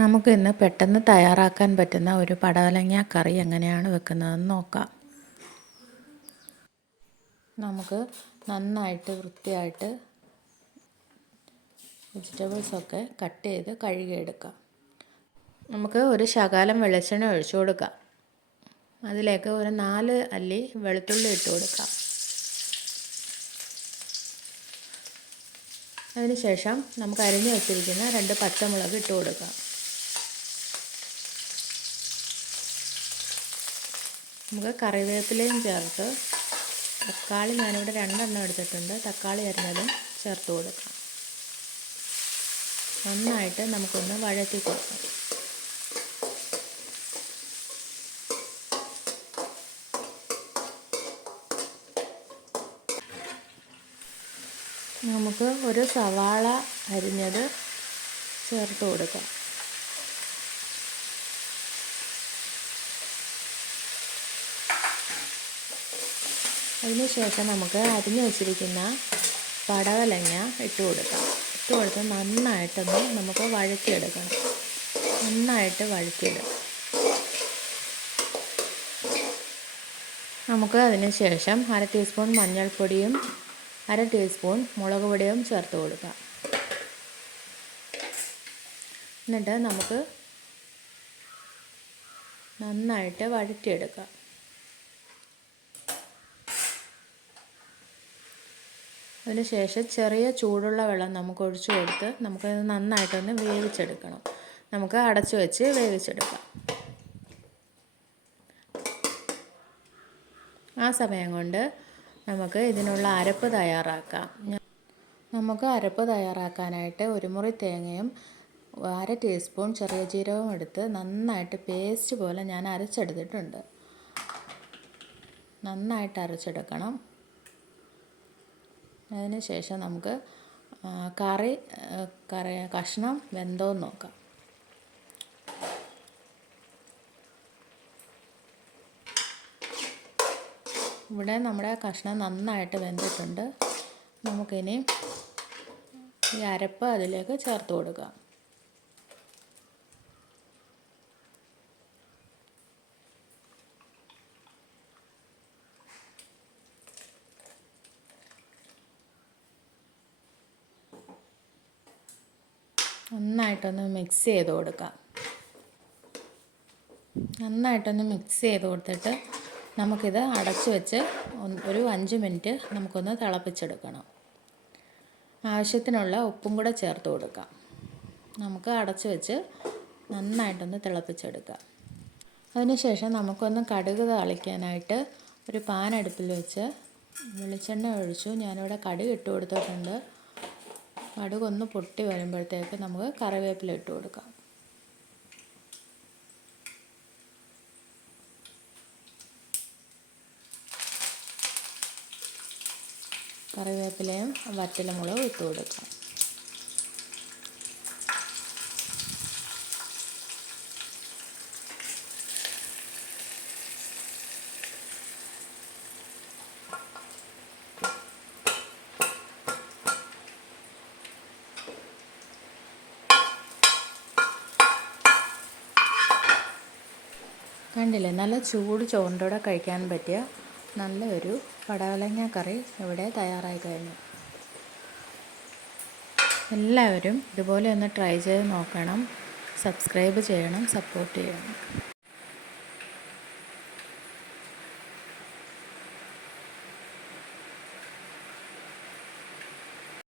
നമുക്ക് ഇന്ന് പെട്ടെന്ന് തയ്യാറാക്കാൻ പറ്റുന്ന ഒരു പടവലങ്ങ കറി എങ്ങനെയാണ് വെക്കുന്നതെന്ന് നോക്കാം. നമുക്ക് നന്നായിട്ട് വൃത്തിയായിട്ട് വെജിറ്റബിൾസൊക്കെ കട്ട് ചെയ്ത് കഴുകിയെടുക്കാം. നമുക്ക് ഒരു ശകലം വെളിച്ചെണ്ണ ഒഴിച്ചു കൊടുക്കാം. അതിലേക്ക് ഒരു 4 അല്ലി വെളുത്തുള്ളി ഇട്ട് കൊടുക്കാം. അതിനുശേഷം നമുക്ക് അരിഞ്ഞു വെച്ചിരിക്കുന്ന 2 പച്ചമുളക് ഇട്ട് കൊടുക്കാം. നമുക്ക് കറിവേപ്പിലയും ചേർത്ത് തക്കാളി ഞാനിവിടെ 2 എണ്ണം എടുത്തിട്ടുണ്ട്. തക്കാളി അരിഞ്ഞതും ചേർത്ത് കൊടുക്കാം. നന്നായിട്ട് നമുക്കൊന്ന് വഴറ്റി കൊടുക്കാം. നമുക്ക് ഒരു സവാള അരിഞ്ഞത് ചേർത്ത് കൊടുക്കാം. അതിനുശേഷം നമുക്ക് അരിഞ്ഞു വെച്ചിരിക്കുന്ന പടവലങ്ങ ഇട്ട് കൊടുക്കാം. ഇട്ട് കൊടുത്ത് നന്നായിട്ടൊന്ന് നമുക്ക് വഴറ്റിയെടുക്കണം. നന്നായിട്ട് വഴറ്റിയെടുക്കാം. നമുക്ക് അതിന് ശേഷം 1/2 ടീസ്പൂൺ മഞ്ഞൾപ്പൊടിയും 1/2 ടീസ്പൂൺ മുളക് പൊടിയും ചേർത്ത് കൊടുക്കാം. എന്നിട്ട് നമുക്ക് നന്നായിട്ട് വഴറ്റിയെടുക്കാം. അതിനുശേഷം ചെറിയ ചൂടുള്ള വെള്ളം നമുക്ക് ഒഴിച്ചു കൊടുത്ത് നമുക്കത് നന്നായിട്ടൊന്ന് വേവിച്ചെടുക്കണം. നമുക്ക് അടച്ചു വെച്ച് വേവിച്ചെടുക്കാം. ആ സമയം കൊണ്ട് നമുക്ക് ഇതിനുള്ള അരപ്പ് തയ്യാറാക്കാം. നമുക്ക് അരപ്പ് തയ്യാറാക്കാനായിട്ട് 1 മുറി തേങ്ങയും 1/2 ടീസ്പൂൺ ചെറിയ ജീരകവും എടുത്ത് നന്നായിട്ട് പേസ്റ്റ് പോലെ ഞാൻ അരച്ചെടുത്തിട്ടുണ്ട്. നന്നായിട്ട് അരച്ചെടുക്കണം. അതിന് ശേഷം നമുക്ക് കറി കഷ്ണം വെന്തോന്ന് നോക്കാം. ഇവിടെ നമ്മുടെ കഷ്ണം നന്നായിട്ട് വെന്തിട്ടുണ്ട്. നമുക്കിനി ഈ അരപ്പ് അതിലേക്ക് ചേർത്ത് കൊടുക്കാം. നന്നായിട്ടൊന്ന് മിക്സ് ചെയ്ത് കൊടുക്കാം. നന്നായിട്ടൊന്ന് മിക്സ് ചെയ്ത് കൊടുത്തിട്ട് നമുക്കിത് അടച്ചു വെച്ച് ഒരു 5 മിനിറ്റ് നമുക്കൊന്ന് തിളപ്പിച്ചെടുക്കണം. ആവശ്യത്തിനുള്ള ഉപ്പും കൂടെ ചേർത്ത് കൊടുക്കാം. നമുക്ക് അടച്ചു വെച്ച് നന്നായിട്ടൊന്ന് തിളപ്പിച്ചെടുക്കാം. അതിനുശേഷം നമുക്കൊന്ന് കടുക് താളിക്കാനായിട്ട് ഒരു പാൻ അടുപ്പിൽ വെച്ച് വെളിച്ചെണ്ണ ഒഴിച്ചു. ഞാനിവിടെ കടുക് ഇട്ട് കൊടുത്തിട്ടുണ്ട്. കടുകൊന്ന് പൊട്ടി വരുമ്പോഴത്തേക്ക് നമുക്ക് കറിവേപ്പില ഇട്ട് കൊടുക്കാം. കറിവേപ്പിലയും വറ്റൽമുളകും ഇട്ട് കൊടുക്കാം. കണ്ടില്ലേ, നല്ല ചൂട് ചോറിൻ്റെ കൂടെ കഴിക്കാൻ പറ്റിയ നല്ലൊരു പടവലങ്ങ കറി ഇവിടെ തയ്യാറായി കഴിഞ്ഞു. എല്ലാവരും ഇതുപോലെ ഒന്ന് ട്രൈ ചെയ്ത് നോക്കണം. സബ്സ്ക്രൈബ് ചെയ്യണം, സപ്പോർട്ട് ചെയ്യണം.